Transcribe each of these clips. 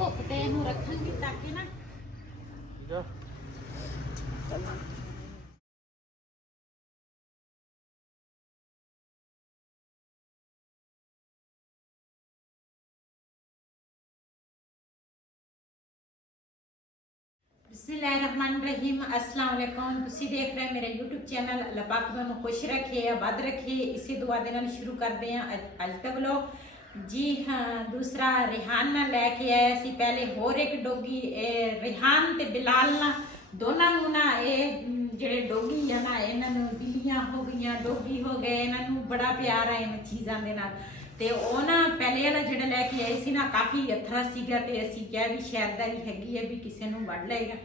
ਭੁੱਖ ਤੇ ਇਹਨੂੰ ਰੱਖਾਂਗੀ ਤਾਂ ਕਿ ਨਾ बिस्मिल्लाहिर्रहमानिर्रहीम अस्सलाम वालेकुम। तुसी देख रहे मेरा यूट्यूब चैनल। अल्लाह पाक तुहानू खुश रखे आबाद रखे इसी दुआ दे नाल शुरू करते हैं अज तक व्लॉग। जी हाँ, दूसरा रिहान ना लैके आया सी पहले होर एक डोगी रिहान ते बिलाल ना दोनों नू ना ਜਿਹੜੇ ਡੋਗੀ ਆ ਨਾ ਇਹਨਾਂ ਨੂੰ ਬਿੱਲੀਆਂ ਹੋ ਗਈਆਂ ਡੋਗੀ ਹੋ ਗਏ ਇਹਨਾਂ ਨੂੰ ਬੜਾ ਪਿਆਰ ਆ ਇਹਨਾਂ ਚੀਜ਼ਾਂ ਦੇ ਨਾਲ ਤੇ ਉਹ ਨਾ ਪਹਿਲੇ ਵਾਲਾ ਜਿਹੜਾ ਲੈ ਕੇ ਆਏ ਸੀ ਨਾ ਕਾਫੀ ਅਥਰਾ ਸੀਗਾ ਤੇ ਅਸੀਂ ਕਿਹਾ ਵੀ ਸ਼ਾਇਦਦਾਰੀ ਹੈਗੀ ਹੈ ਵੀ ਕਿਸੇ ਨੂੰ ਵੱਢ ਲਏਗਾ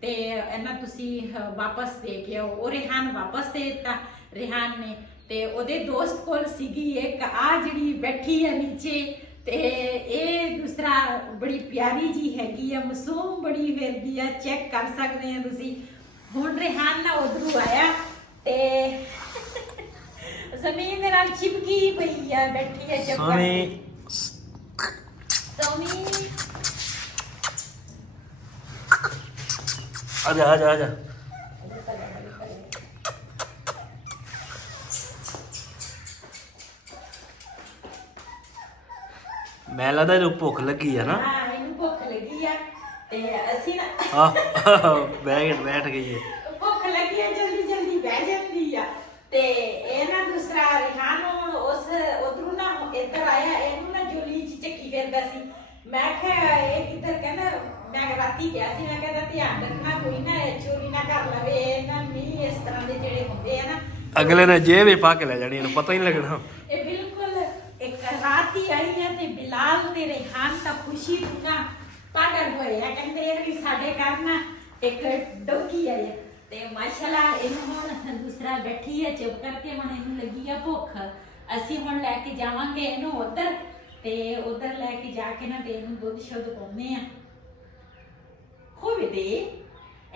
ਤੇ ਇਹਨਾਂ ਤੁਸੀਂ ਵਾਪਸ ਦੇ ਕੇ ਆਓ। ਉਹ ਰਿਹਾਨ ਵਾਪਸ ਦੇ ਦਿੱਤਾ ਰਿਹਾਨ ਨੇ ਤੇ ਉਹਦੇ ਦੋਸਤ ਕੋਲ ਸੀਗੀ ਇੱਕ ਆ ਜਿਹੜੀ ਬੈਠੀ ਆ ਨੀਚੇ ਤੇ ਇਹ ਦੂਸਰਾ ਬੜੀ ਪਿਆਰੀ ਜੀ ਹੈਗੀ ਆ ਮਾਸੂਮ ਬੜੀ ਫਿਰਦੀ ਆ ਚੈੱਕ ਕਰ ਸਕਦੇ ਆ ਤੁਸੀਂ। ਹੁਣ ਰਿਹਾਨ ਨਾ ਉਧਰੋਂ ਆਇਆ ਤੇ ਜ਼ਮੀਨ ਦੇ ਨਾਲ ਚਿਪਕੀ ਪਈ ਆ ਬੈਠੀ ਹੈ ਚੱਪੀ ਸੋਨੀ आजा आजा आजा मैं लगता है भुख लगी है ना। हाँ इन्हें भुख लगी है ते असी ना बैठ गई है भुख लगी है जल्दी जल्दी बह जाती है ते ये ना दूसरा रिहान हुण उस उधरों ना इधर आया इनू ना जोली च चक्की फिरदा सी। मैं कहा ये किधर कहना मैं राती गया सी मैं कहता ध्यान रखना कोई ना चोरी ना कर लवे ना नहीं इस तरह के जेड़े होंदे है ना अगले ने जेब ही पा के ले जानी पता ही नहीं लगना। ये बिल्कुल एक रात ही आई है ते बिलाल ते रिहान दा खुशी ना पागल होए है कहंदे कि साडे घर ना एक डोगी आई है ते माशाल्लाह इन्हू हुण दूसरा बैठी है चुप करके हुण इन्हू लगी है भुख असी हुण लेके जावांगे इन्हू उधर ते उधर लेके जाके ना ते इन्हू दुध शुद्ध पाउने आ होवे ते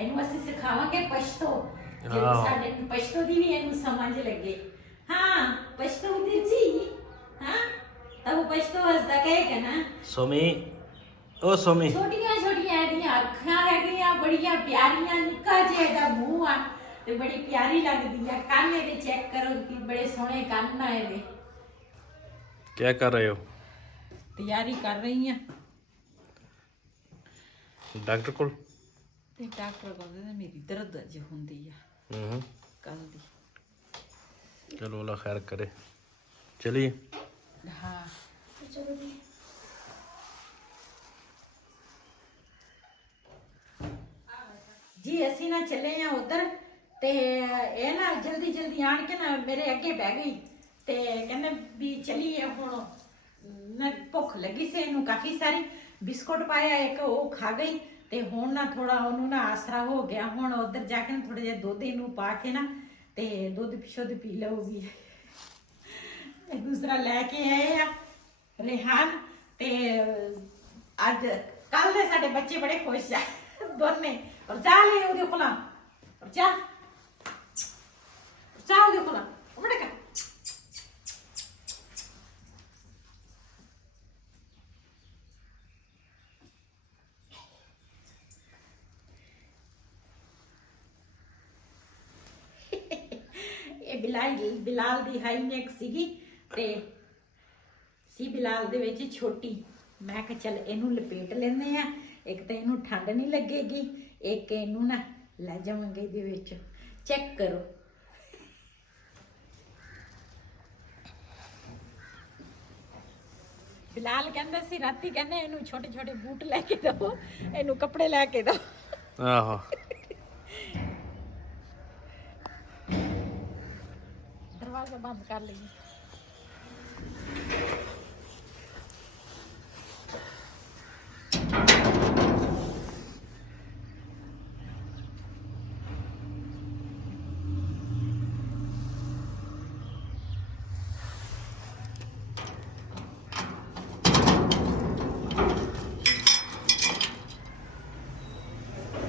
इन्हू असी सिखावांगे पश्तो जे साडे पश्तो दी भी इन्हू समझ लगे। हां पश्तो दी जी हां तब पश्तो हसदा कहेगा ना सोमी ओ सोमी छोटियां छोटियां एदियां अखां हैगियां बड़ियां प्यारियां निक्का जिहा दा मूंह आ ते बड़ी प्यारी लगदी है कान दे चेक करो कि बड़े सोहणे कान आ एदे। क्या कर रहे हो? तैयारी कर रही हैं डॉक्टर को ते डॉक्टर कहंदे मेरी दर्द अज हुंदी है कल दी। चलो अल्लाह खैर करे चलिए। हाँ चलो जी जी असी ना चले हैं उधर ते ये ना जल्दी जल्दी आन के ना मेरे अगे बह गई ते कहंदे भी चलिए हुण ना भुख लगी से इनू काफी सारी बिस्कुट पाया एक वो खा गई ते हुण ना थोड़ा ओनू ना आसरा हो गया हुण उधर जाके ना थोड़ा जिहा दुध इनू पा के ना ते दुध शुद्ध पी लऊगी। दूसरा लैके आए आ रिहान ते अज कल दे साडे बच्चे बड़े खुश आ दोने और जा ले ओदे कोला और जा ओदे कोला उमड़ का बिलाल दी हाई नेक सीगी ते सी बिलाल दे विच छोटी मैं कहा चल इनू लपेट लेने आ एक तो इनू ठंड नहीं लगेगी एक इनू ना ले जावांगे इहदे विच चेक करो। बिलाल कहंदा सी राती कहंदे इनू छोटे छोटे बूट लेके दो इनू कपड़े लेके दो। आहो दरवाजा बंद कर लीजिए।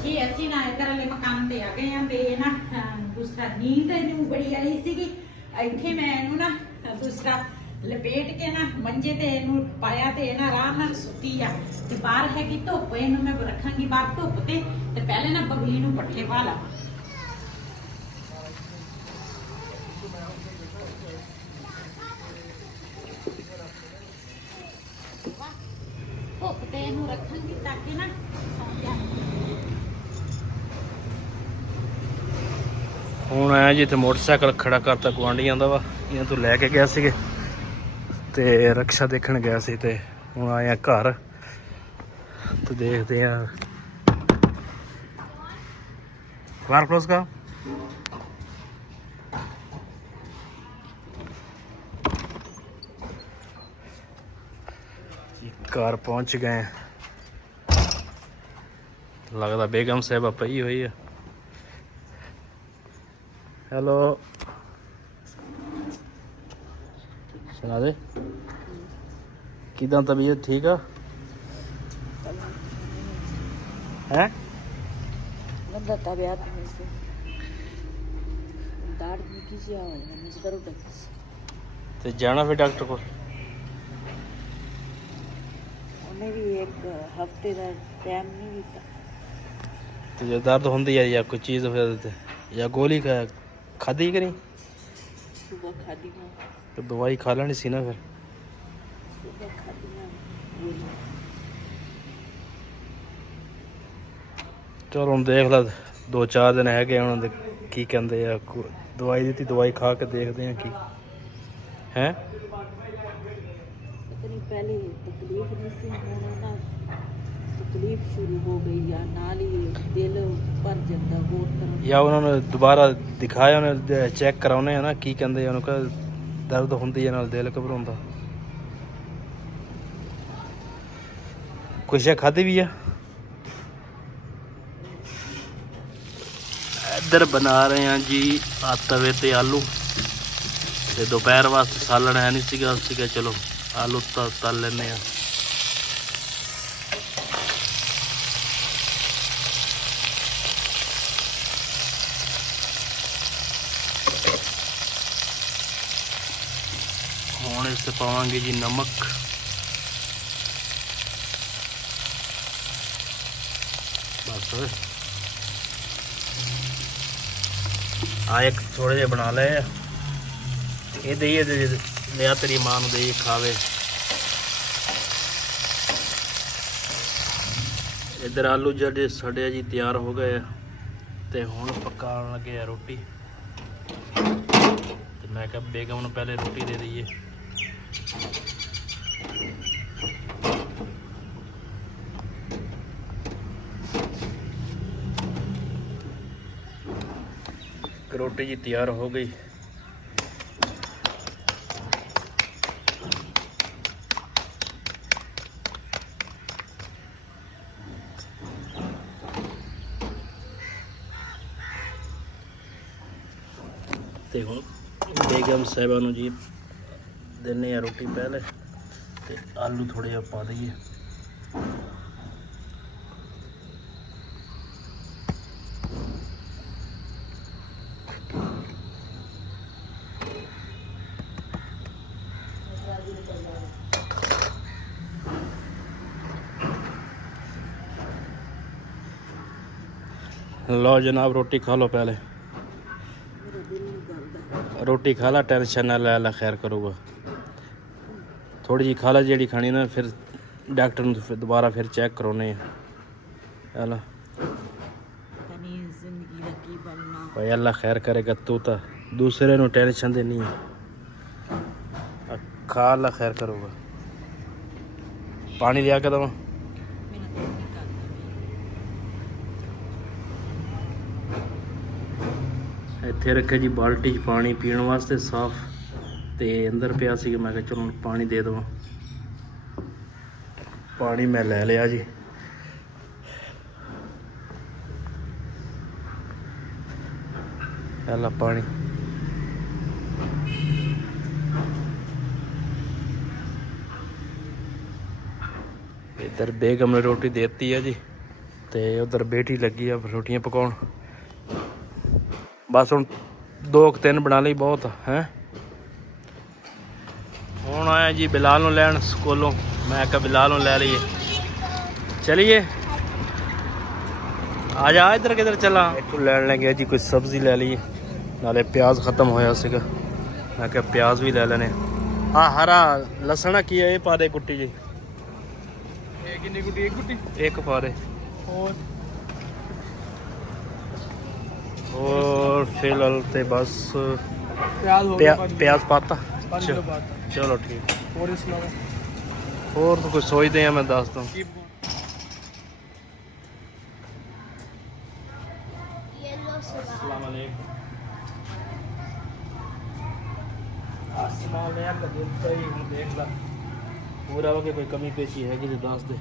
जी असी ना इधर वाले मकान ते आ गए हैं ते ना दूसरा नींद इनू बड़ी आई सीगी इत्थे मैं इनू ना दूसरा ਲਪੇਟ ਕੇ ਨਾ ਮੰਜੇ ਤੇ ਇਹਨੂੰ ਪਾਇਆ ਤੇ ਇਹ ਨਾ ਆਰਾਮ ਨਾਲ ਸੁੱਤੀ ਆ ਤੇ ਬਾਹਰ ਹੈਗੀ ਧੁੱਪ, ਇਹਨੂੰ ਮੈਂ ਰੱਖਾਂਗੀ ਬਾਹਰ ਧੁੱਪ ਤੇ ਪਹਿਲੇ ਨਾ ਬਬਲੀ ਨੂੰ ਪੱਠੇ ਪਾ ਲਾ। ਧੁੱਪ ਤੇ ਇਹਨੂੰ ਰੱਖਾਂਗੀ ਤਾਂ ਕਿ ਨਾ ਸੌਂ ਜਾਏ। ਹੁਣ ਆਇਆ ਜੀ, ਇੱਥੇ ਮੋਟਰਸਾਈਕਲ ਖੜਾ ਕਰਤਾ ਗੁਆਂਢੀਆਂ ਦਾ ਵਾ, ਇਹਨਾਂ ਤੋਂ ਲੈ ਕੇ ਗਿਆ ਸੀਗੇ ਤੇ ਰਕਸ਼ਾ ਦੇਖਣ ਗਿਆ ਸੀ ਤੇ ਹੁਣ ਆਏ ਆ ਘਰ ਤੇ ਦੇਖਦੇ ਆ। ਬਾਹਰ ਕਲੋਸ ਕਾ ਘਰ ਪਹੁੰਚ ਗਏ। ਲੱਗਦਾ ਬੇਗਮ ਸਾਹਿਬਾ ਪਈ ਹੋਈ ਆ। हेलो सुना दे किदा तबीयत ठीक है गंदा तबीयत में से दाढ़ भी किसी आवाज में मिस करो टैक्स तो जाना फिर डॉक्टर को। उन्हें भी एक हफ्ते का टाइम नहीं दिता। तो जो दर्द होती है या कोई चीज़ फिर या गोली का खाधी कि नहीं? सुबह खादी मैं तो दवाई खा लेनी सी ना फिर। सुबह खादी मैं गोली। चलो हम देख ला 2-4 दिन है गए उन्होंने की कहते हैं दवाई दी, दवाई खा के देखते हैं की हैं। इतनी पहले तकलीफ नहीं सी, होना ना तकलीफ शुरू हो गई या नाल ही दिल भर जाता बहुत तरह। या उन्होंने दोबारा दिखाया, उन्हें चेक कराने है ना की कहते हैं उन्होंने दर्द होंदी है नाल दिल घबराउंदा। कुछ खाधी भी है। इधर बना रहे हैं जी तवे ते आलू ते दोपहर वास्ते सालन है नहीं सीगा, सीगा चलो आलू तल लेने हैं। ਹੁਣ ਇਸ ਤੇ ਪਾਵਾਂਗੇ ਜੀ ਨਮਕ, ਬਸ ਆ ਇੱਕ ਥੋੜੇ ਜਿਹੇ ਬਣਾ ਲਏ ਇਹ ਦੇਈਏ ਲਿਆ ਤੇਰੀ ਮਾਂ ਨੂੰ ਦੇਈਏ ਖਾਵੇ। ਇੱਧਰ ਆਲੂ ਜਿਹੜੇ ਸਾਡੇ ਜੀ ਤਿਆਰ ਹੋ ਗਏ ਆ ਤੇ ਹੁਣ ਪਕਾਉਣ ਲੱਗੇ ਆ ਰੋਟੀ ਤੇ ਮੈਂ ਕਿਹਾ ਬੇਗਮ ਨੂੰ ਪਹਿਲੇ ਰੋਟੀ ਦੇ ਦਈਏ। रोटी जी तैयार हो गई। ਤੇ ਹੁਣ ਬੇਗਮ ਸਾਹਿਬਾ ਨੂੰ ਜੀ ਦਿੰਨੇ ਆ ਰੋਟੀ ਪਹਿਲੇ ਤੇ ਆਲੂ ਥੋੜੇ ਜਿਹਾ ਪਾ ਦਈਏ। लो जनाब रोटी खा लो पहले, रोटी खा ला, टेंशन ना ले ला, खैर करूँगा। थोड़ी जी खा ला जी खानी ना, फिर डॉक्टर ने फिर दोबारा फिर चेक करवाने हैं। भाई अल्लाह खैर करेगा, तू तो दूसरे ਨੂੰ टेंशन देनी है। खा ला खैर करूँगा। पानी लिया के दवा। ਇੱਥੇ ਰੱਖਿਆ ਜੀ ਬਾਲਟੀ 'ਚ ਪਾਣੀ ਪੀਣ ਵਾਸਤੇ ਸਾਫ਼ ਤੇ ਅੰਦਰ ਪਿਆ ਸੀ ਕਿ ਮੈਂ ਕਿਹਾ ਚਲੋ ਪਾਣੀ ਦੇ ਦਵਾਂ। ਪਾਣੀ ਮੈਂ ਲੈ ਲਿਆ ਜੀ। ਲੈ ਪਾਣੀ। ਇੱਧਰ ਬੇਗਮ ਨੇ ਰੋਟੀ ਦੇ ਦਿੱਤੀ ਹੈ ਜੀ ਤੇ ਉਧਰ ਬੇਟੀ ਲੱਗੀ ਆ ਰੋਟੀਆਂ ਪਕਾਉਣ। बस हम 2-3 बना ली बहुत है। हम ਹੁਣ ਆਇਆ ਜੀ ਬਿਲਾਲ ਨੂੰ ਲੈਣ ਸਕੂਲੋਂ। ਮੈਂ ਕਿਹਾ ਬਿਲਾਲ ਨੂੰ ਲੈ ਲਈਏ। ਚਲਿਏ ਆ ਜਾ, ਇੱਧਰ ਕਿੱਧਰ ਚੱਲਾਂ। ਇੱਥੋਂ ਲੈਣ ਲੱਗੇ ਜੀ ਕੋਈ ਸਬਜ਼ੀ ਲੈ ਲਈਏ, ਨਾਲੇ ਪਿਆਜ਼ ਖਤਮ ਹੋਇਆ ਸੀਗਾ। ਮੈਂ ਕਿਹਾ ਪਿਆਜ਼ ਵੀ ਲੈ ਲੈਣੇ। ਆ ਹਰਾ ਲਸਣ ਕੀ ਹੈ, ਇਹ ਪਾ ਦੇ ਕੁੱਟੀ ਜੀ। ਇਹ ਕਿੰਨੀ ਗੁੱਡੀ? ਇੱਕ ਗੁੱਡੀ ਇੱਕ ਪਾ ਦੇ। ਹੋਰ ਹੋਰ ਫਿਲਹਾਲ ਤੇ ਬਸ ਪਿਆਜ਼ ਹੋ ਗਿਆ ਪਿਆਜ਼ ਪਾਤਾ। 5 ਕਿਲੋ ਬਾਅਦ। ਚਲੋ ਠੀਕ। ਹੋਰ ਇਸ ਨਾਲ ਹੋਰ ਤਾਂ ਕੁਝ ਸੋਚਦੇ ਆ, ਮੈਂ ਦੱਸ ਦੂੰ। अस्सलाम वालेकुम। आसमान में का दिन तो ही हम देख ला पूरा हो के कोई कमी पेशी है कि दस दे।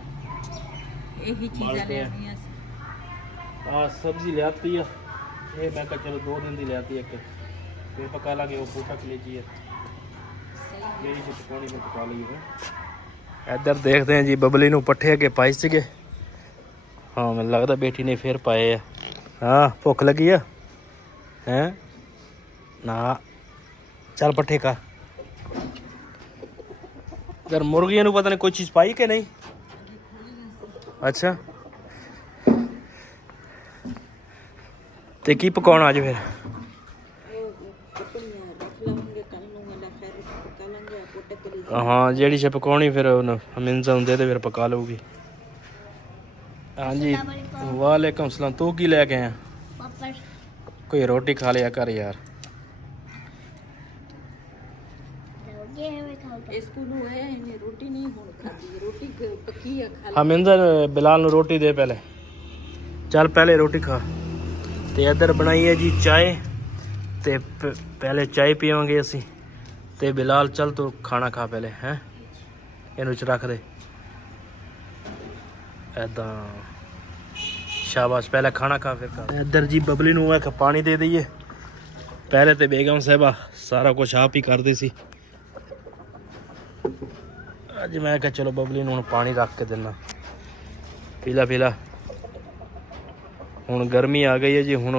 ਇਹੀ ਚੀਜ਼ਾਂ ਲੈਣੀਆਂ ਸੀ। हाँ सब्जी ले आती है ये, मैं कहा चलो 2 दिन की ले आती है एक, फिर पका लागे वो फूटा के लीजिए मेरी से पकौड़ी में पका ली है। इधर देखते हैं जी बबली नूं पट्ठे अगे पाए सीगे। हाँ मैनूं लगदा बेटी ने फिर पाए है। हाँ भुख लगी है हैं ना, चल पट्ठे का। इधर मुर्गियों नूं पता नहीं कोई चीज़ पाई कि नहीं। अच्छा ते की पकाउणा अज फिर? हाँ जेड़ी शे पकाउणी फिर मिंजा हुंदे ते फिर पका लूगी। हाँ जी वालेकुम सलाम। तू की लैके आया? कोई रोटी खा लिया कर यार। स्कूलों आया इन्हें रोटी नहीं होने खाती, रोटी पकी है खा। हाँ मिंजा बिलाल नूं रोटी दे पहले, चल पहले रोटी खा। ते इधर बनाई है जी चाय, ते पहले चाय पीवांगे असी। ते बिलाल चल तू खाना खा पहले हैं, इनू च रख दे ऐदा। शाबाश पहले खाना खा फिर खा। इधर जी बबली नूं एक पानी दे दईए। पहले तो बेगम साहबा सारा कुछ आप ही करती सी, अज मैं क्या चलो बबली नूं पानी रख के देना। पीला पीला। हुण गर्मी आ गई है जी, हुण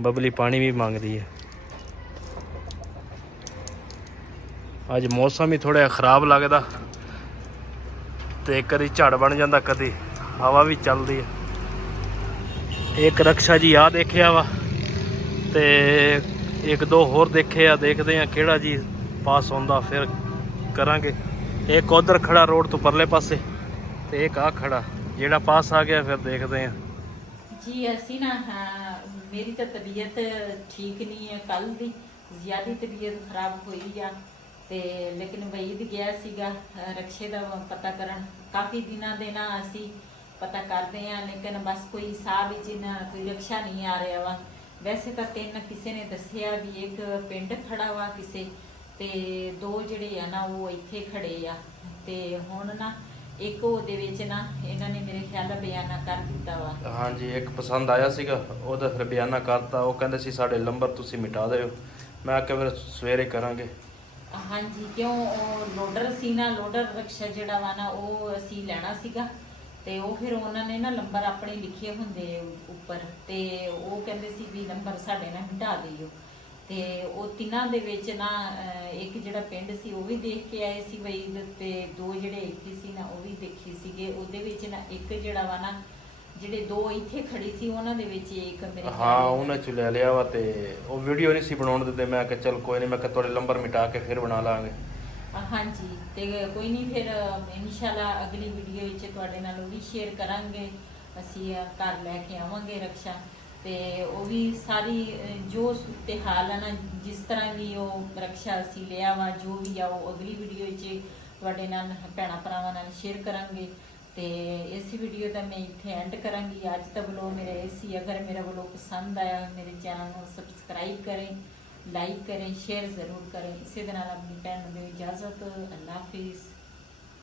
बबली पानी भी मांगती है। अज मौसम ही थोड़ा खराब लगता, तो कदी झड़ बन जाता, कदी हवा भी चलती है। एक रक्षा जी आ देखिया वा, तो एक दो होर देखे आ, देखते हैं किहड़ा जी पास आउंदा फिर करांगे। एक उधर खड़ा रोड तो परले पासे, तो एक आ खड़ा जेड़ा पास आ गया फिर देखते हैं जी। असी ना मेरी तो तबीयत ठीक नहीं है, कल दी ज़्यादा तबीयत खराब हुई आ, ते लेकिन वईद गया सीगा रक्षे का पता करन। काफ़ी दिनों दे ना असी पता करते हैं, लेकिन बस कोई हिसाब ही ना कोई रक्षा नहीं आ रहा वा। वैसे तो 3 किसी ने दसिया भी, एक पिंड खड़ा वा किसे, ते 2 ਜਿਹੜੇ ਆ ਨਾ ਉਹ ਇੱਥੇ ਖੜੇ ਆ। ਤੇ ਹੁਣ ਨਾ ਇੱਕ ਉਹਦੇ ਵਿੱਚ ਨਾ ਇਹਨਾਂ ਨੇ ਮੇਰੇ ਖਿਆਲ ਦਾ ਬਿਆਨਾ ਕਰ ਦਿੱਤਾ ਵਾ। हाँ जी एक पसंद आया सीगा, ਉਹਦਾ ਫਿਰ ਬਿਆਨਾ ਕਰਤਾ। ਉਹ ਕਹਿੰਦੇ ਸੀ ਸਾਡੇ ਨੰਬਰ ਤੁਸੀਂ ਮਿਟਾ ਦਿਓ। ਮੈਂ ਕਿਹਾ ਫਿਰ ਸਵੇਰੇ ਕਰਾਂਗੇ। ਹਾਂਜੀ ਕਿਉਂ ਉਹ ਲੋਡਰ ਸੀ ਨਾ, ਲੋਡਰ ਰਕਸ਼ਾ ਜਿਹੜਾ ਵਾ ਨਾ ਉਹ ਅਸੀਂ ਲੈਣਾ ਸੀਗਾ, ਤੇ ਉਹ ਫਿਰ ਉਹਨਾਂ ਨੇ ਨਾ ਨੰਬਰ ਆਪਣੇ ਲਿਖੇ ਹੁੰਦੇ ਉੱਪਰ, ਤੇ ਉਹ ਕਹਿੰਦੇ ਸੀ ਵੀ ਨੰਬਰ ਸਾਡੇ ਨਾਲ ਮਿਟਾ ਦਿਓ। ਤੇ ਉਹ ਤਿੰਨਾਂ ਦੇ ਵਿੱਚ ਨਾ ਇੱਕ ਜਿਹੜਾ ਪਿੰਡ ਸੀ ਉਹ ਵੀ ਦੇਖ ਕੇ ਆਏ ਸੀ ਵਈਦ, ਤੇ 2 ਜਿਹੜੇ ਇੱਥੇ ਸੀ ਨਾ ਉਹ ਵੀ ਦੇਖੇ ਸੀਗੇ। ਉਹਦੇ ਵਿੱਚ ਨਾ ਇੱਕ ਜਿਹੜਾ ਵਾ ਨਾ ਜਿਹੜੇ 2 ਇੱਥੇ ਖੜੀ ਸੀ ਉਹਨਾਂ ਦੇ ਵਿੱਚ ਇੱਕ ਮੇਰੇ ਹਾਂ ਉਹਨੇ ਚ ਲੈ ਲਿਆ ਵਾ, ਤੇ ਉਹ ਵੀਡੀਓ ਨਹੀਂ ਸੀ ਬਣਾਉਣ ਦਿੰਦੇ। ਮੈਂ ਕਿਹਾ ਚੱਲ ਕੋਈ ਨਹੀਂ, ਮੈਂ ਕਿਹਾ ਤੁਹਾਡੇ ਨੰਬਰ ਮਿਟਾ ਕੇ ਫਿਰ ਬਣਾ ਲਾਂਗੇ। ਹਾਂਜੀ ਤੇ ਕੋਈ ਨਹੀਂ, ਫਿਰ ਇਨਸ਼ਾਅੱਲਾ ਅਗਲੀ ਵੀਡੀਓ ਵਿੱਚ ਤੁਹਾਡੇ ਨਾਲ ਉਹ ਵੀ ਸ਼ੇਅਰ ਕਰਾਂਗੇ। ਅਸੀਂ ਘਰ ਲੈ ਕੇ ਆਵਾਂਗੇ ਰਕਸ਼ਾ, ਤੇ ਉਹ ਵੀ ਸਾਰੀ ਜੋ ਸੂਰਤ ਹਾਲ ਹੈ ਨਾ, ਜਿਸ ਤਰ੍ਹਾਂ ਵੀ ਉਹ ਰਕਸ਼ਾ ਅਸੀਂ ਲਿਆ ਵਾ, ਜੋ ਵੀ ਆ ਉਹ ਅਗਲੀ ਵੀਡੀਓ ਵਿੱਚ ਤੁਹਾਡੇ ਨਾਲ ਭੈਣਾਂ ਭਰਾਵਾਂ ਨਾਲ ਸ਼ੇਅਰ ਕਰਾਂਗੇ। ਤੇ ਇਸ ਵੀਡੀਓ ਦਾ ਮੈਂ ਇੱਥੇ ਐਂਡ ਕਰਾਂਗੀ। ਅੱਜ ਦਾ ਵਲੋਗ ਮੇਰਾ ਇਹ ਸੀ। ਅਗਰ ਮੇਰਾ ਵਲੋਗ ਪਸੰਦ ਆਇਆ ਮੇਰੇ ਚੈਨਲ ਨੂੰ ਸਬਸਕ੍ਰਾਈਬ ਕरें, लाइक करें, शेयर ज़रूर करें। इसी तरह अपनी भैन को इजाज़त। अल्लाह हाफिज़।